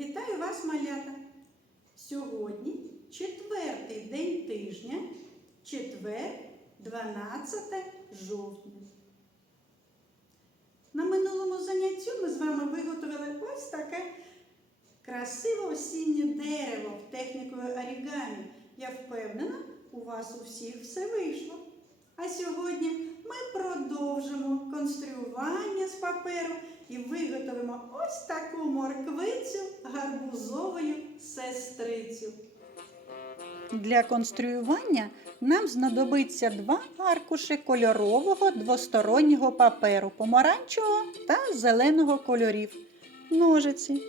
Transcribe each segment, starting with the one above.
Вітаю вас, малята! Сьогодні четвертий день тижня, четвер, 12 жовтня. На минулому заняттю ми з вами виготовили ось таке красиве осіннє дерево технікою орігамі. Я впевнена, у вас у всіх все вийшло. А сьогодні ми продовжимо конструювання з паперу і виготовимо ось таку морквицю гарбузовою сестрицю. Для конструювання нам знадобиться два аркуші кольорового двостороннього паперу помаранчевого та зеленого кольорів, ножиці.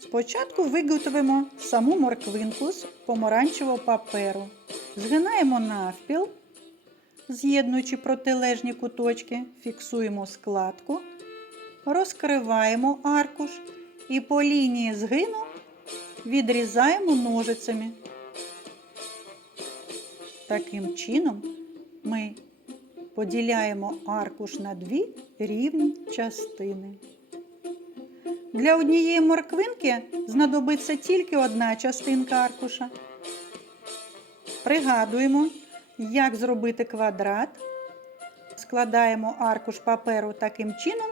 Спочатку виготовимо саму морквинку з помаранчевого паперу. Згинаємо навпіл, з'єднуючи протилежні куточки, фіксуємо складку, розкриваємо аркуш і по лінії згину відрізаємо ножицями. Таким чином ми поділяємо аркуш на дві рівні частини. Для однієї морквинки знадобиться тільки одна частинка аркуша. Пригадуємо, як зробити квадрат. Складаємо аркуш паперу таким чином.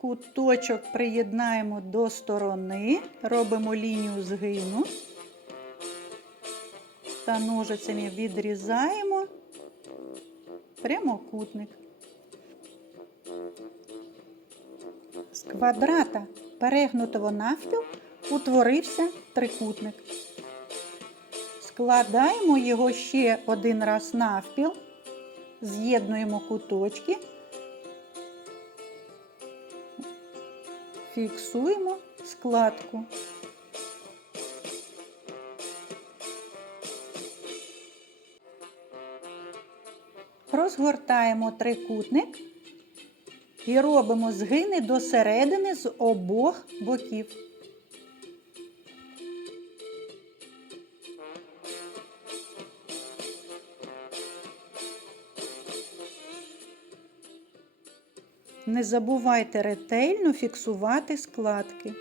Куточок приєднаємо до сторони, робимо лінію згину та ножицями відрізаємо прямокутник. З квадрата, перегнутого навпіл, утворився трикутник. Складаємо його ще один раз навпіл, з'єднуємо куточки, фіксуємо складку. Розгортаємо трикутник і робимо згини до середини з обох боків. Не забувайте ретельно фіксувати складки.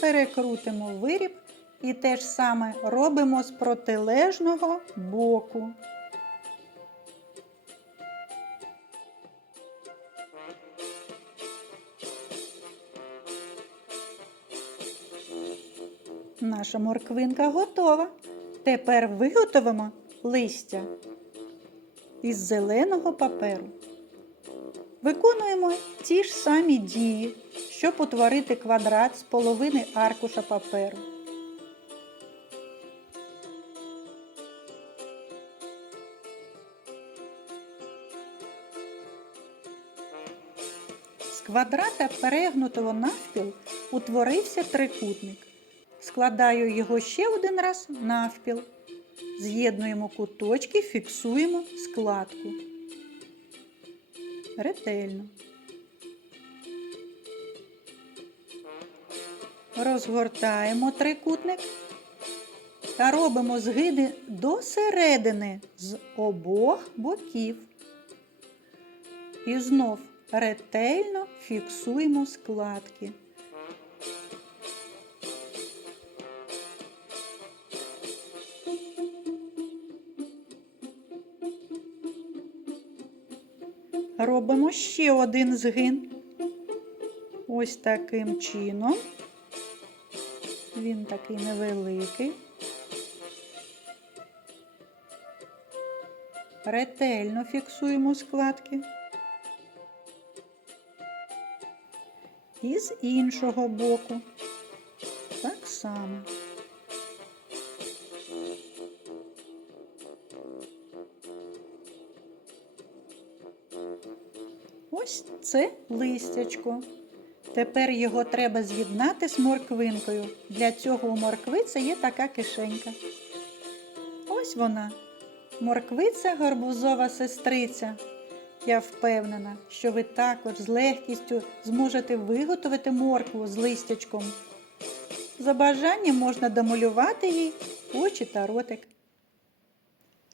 Перекрутимо виріб і те ж саме робимо з протилежного боку. Наша морквинка готова. Тепер виготовимо листя із зеленого паперу. Виконуємо ті ж самі дії, щоб утворити квадрат з половини аркуша паперу. Квадрата перегнутого навпіл утворився трикутник. Складаю його ще один раз навпіл. З'єднуємо куточки, фіксуємо складку. Ретельно. Розгортаємо трикутник та робимо згини до середини з обох боків. І знов ретельно фіксуємо складки. Робимо ще один згин. Ось таким чином. Він такий невеликий. Ретельно фіксуємо складки. І з іншого боку. Так само. Ось це листячко. Тепер його треба з'єднати з морквинкою. Для цього у морквиці є така кишенька. Ось вона. Морквиця гарбузова сестриця. Я впевнена, що ви також з легкістю зможете виготовити моркву з листячком. За бажанням можна домалювати їй очі та ротик.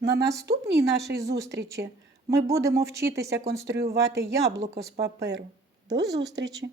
На наступній нашій зустрічі ми будемо вчитися конструювати яблуко з паперу. До зустрічі!